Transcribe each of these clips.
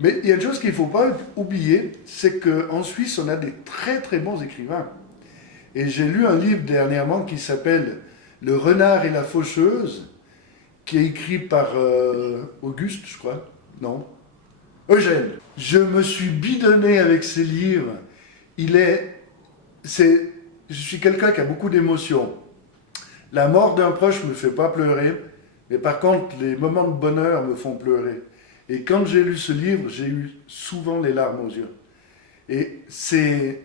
Mais il y a une chose qu'il ne faut pas oublier, c'est qu'en Suisse, on a des très très bons écrivains. Et j'ai lu un livre dernièrement qui s'appelle Le renard et la faucheuse, qui est écrit par Auguste, je crois. Non, Eugène. Je me suis bidonné avec ces livres. Je suis quelqu'un qui a beaucoup d'émotions. La mort d'un proche ne me fait pas pleurer, mais par contre, les moments de bonheur me font pleurer. Et quand j'ai lu ce livre, j'ai eu souvent les larmes aux yeux. Et c'est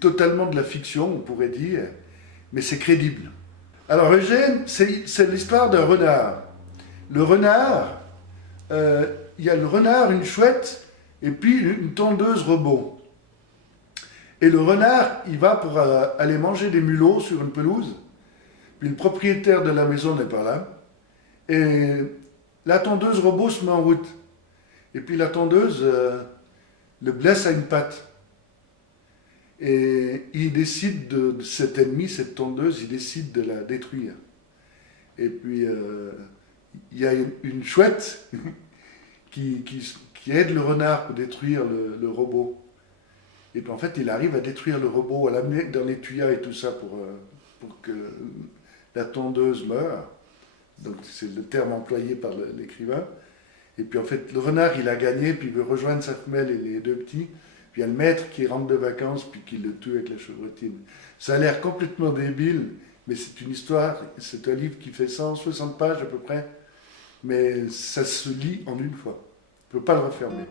totalement de la fiction, on pourrait dire, mais c'est crédible. Alors Eugène, c'est l'histoire d'un renard. Le renard, il y a le renard, une chouette, et puis une tondeuse robot. Et le renard, il va pour aller manger des mulots sur une pelouse, puis le propriétaire de la maison n'est pas là, et la tondeuse robot se met en route. Et puis la tondeuse le blesse à une patte. Et il décide de cet ennemi, cette tondeuse, il décide de la détruire. Et puis il y a une chouette qui aide le renard pour détruire le robot. Et puis en fait, il arrive à détruire le robot, à l'amener dans les tuyaux et tout ça pour que la tondeuse meure. Donc c'est le terme employé par l'écrivain. Et puis en fait, le renard, il a gagné, puis il veut rejoindre sa femelle et les deux petits. Puis il y a le maître qui rentre de vacances, puis qui le tue avec la chevrotine. Ça a l'air complètement débile, mais c'est une histoire, c'est un livre qui fait 160 pages à peu près, mais ça se lit en une fois. On ne peut pas le refermer.